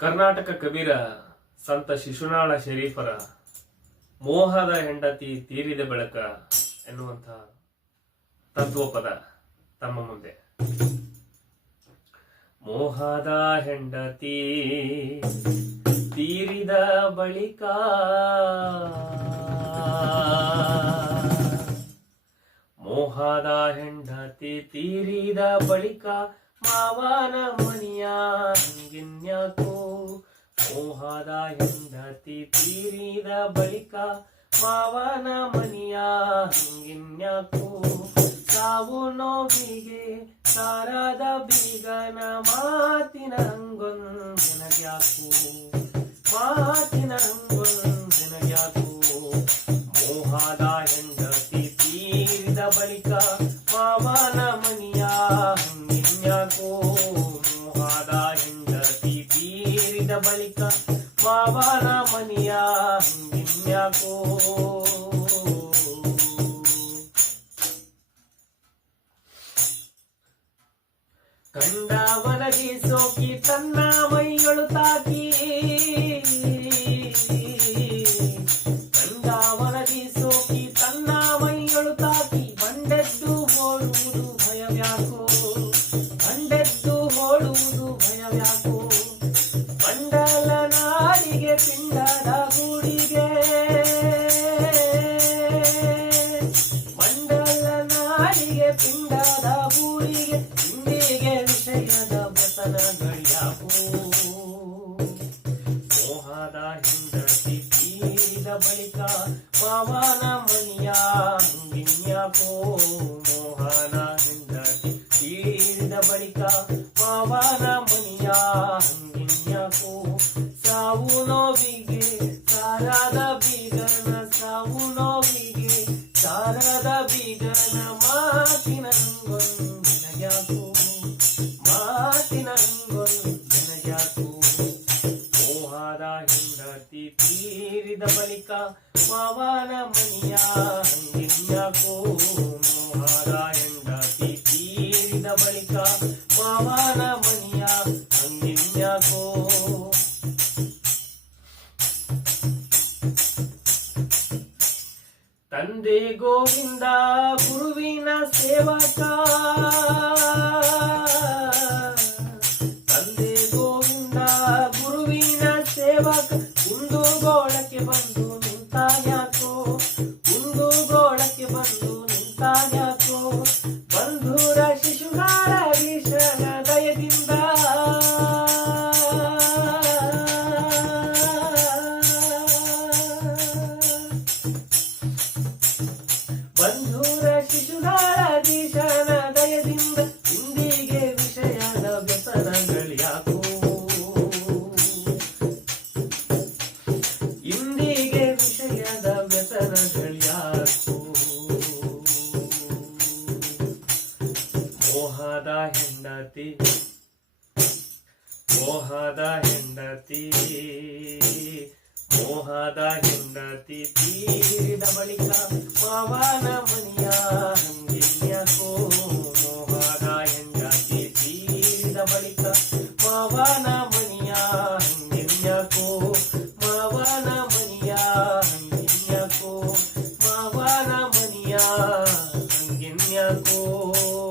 ಕರ್ನಾಟಕ ಕಬೀರ ಸಂತ ಶಿಶುನಾಳ ಶರೀಫರ ಮೋಹದ ಹೆಂಡತಿ ತೀರಿದ ಬೆಳಕ ಎನ್ನುವಂತಹ ತತ್ವಪದ ತಮ್ಮ ಮುಂದೆ. ಮೋಹದ ಹೆಂಡತಿ ತೀರಿದ ಬಳಿಕ ಮೋಹದ ಹೆಂಡತಿ ತೀರಿದ ಬಳಿಕ ಮಾವನ ಮನಿಯ ಹಂಗಿನ್ಯಾಕೋ. ಮೋಹದ ಹೆಂಡತಿ ತೀರಿದ ಬಳಿಕ ಮಾವನ ಮನಿಯ ಹಂಗಿನ್ಯಾಕೋ. ಸಾವು ನೋವಿಗೆ ಸಾರದ ಬೀಗನ ಮಾತಿನ ಹಂಗೊಂದೆನಗ್ಯಾಕೋ. ಮಾತಿನ ಹಂಗೊಂದೆನಗ್ಯಾಕೋ. ಮೋಹದ ಹೆಂಡತಿ ತೀರಿದ ಬಳಿಕ ಮಾವನ ಮನಿಯ ಹಂಗಿನ್ಯಾಕೋ. ಮೋಹದ ಹೆಂಡತಿ ತೀರಿದ ಬಳಿಕ ಮಾವನ ಮನಿಯ ಹಂಗಿನ್ಯಾಕೋ. ಕಂಡವನಗಿ ಸೋಕಿ ತನ್ನ ಮೈಗಳು ತಾಕಿ. ಕಂಡವನಗಿ ಸೋಕಿ ತನ್ನ ಮೈಗಳು ತಾಕಿ. ಬಂಡೆದ್ದು ಓಡುವುದು ಭಯವ್ಯಾಕೋ. ಬಂಡೆದ್ದು ಓಡುವುದು ಭಯವ್ಯಾಕೋ. ಮಂಡಲ ನಾಡಿಗೆ ಪಿಂಡದ ಗೂಡಿಗೆ. ಮಂಡಲ ನಾಡಿಗೆ ಪಿಂಡದ ಗೂಡಿಗೆ. ವಿಷಯದ ವ್ಯಸನಗಳ್ಯಾಕೋ. ಮೋಹದ ಹೆಂಡತಿ ತೀರಿದ ಬಳಿಕ ಮಾವನ ಮನಿಯ ಹಂಗಿನ್ಯಾಕೋ. ಮೋಹನ ಹೆಂಡತಿ ತೀರಿದ ಬಳಿಕ ಮಾವನ ಮನಿಯ ಹಂಗಿನ್ಯಾಕೋ. ಸಾವು ನೋವಿಗೆ ಸಾರದ ಬೀಗನ. ಸಾವು ನೋವಿಗೆ ಸಾರದ ಬೀಗನ ಮಾತಿನ ಹಂಗೊಂದೆನಗ್ಯಾಕೋ. ಮಾತಿನ ಹಂಗೊಂದೆನಗ್ಯಾಕೋ. ಮೋಹದ ಹೆಂಡತಿ ತೀರಿದ ಬಳಿಕ ಮಾವನ ಮನಿಯ ಹಂಗಿನ್ಯಾಕೋ. ಮೋಹದ ಹೆಂಡತಿ ತೀರಿದ ಬಳಿಕ ಮಾವನ ಮನಿಯ ಹಂಗಿನ್ಯಾಕೋ. ತಂದೆ ಗೋವಿಂದ ಗುರುವಿನ ಸೇವಕ. ತಂದೆ ಗೋವಿಂದ ಗುರುವಿನ ಸೇವಕ. ಕುಂದುಗೋಳಕ್ಕೆ ಬಂದು ನಿಂತಾನ್ಯಾಕೋ. ಕುಂದುಗೋಳಕ್ಕೆ ಬಂದು ನಿಂತಾನ್ಯಾಕೋ. ಬಂಧುರ ಶಿಶುನಾಳ ಈಶನ ದಯದಿಂದ. ಬಂಧುರ ಶಿಶುನಾಳಧೀಶನ ದಯದಿಂದ. ಇಂದಿಗೆ ವಿಷಯದ ವ್ಯಸನಗಳ್ಯಾಕೋ. ಇಂದಿಗೆ ವಿಷಯದ ವ್ಯಸನಗಳ್ಯಾಕೋ. ಮೋಹದ ಹೆಂಡತಿ. ಮೋಹದ ಹೆಂಡತಿ. ಮೋಹದ ಹೆಂಡತಿ ತೀರಿದ ಬಳಿಕ ಮಾವನ ಮನಿಯ ಹಂಗಿನ್ಯಾಕೋ. ಮೋಹದ ಹೆಂಡತಿ ತೀರಿದ ಬಳಿಕ ಮಾವನ ಮನಿಯ ಹಂಗಿನ್ಯಾಕೋ. ಮಾವನ ಮನಿಯ ಹಂಗಿನ್ಯಾಕೋ. ಮಾವನ ಮನಿಯ ಹಂಗಿನ್ಯಾಕೋ.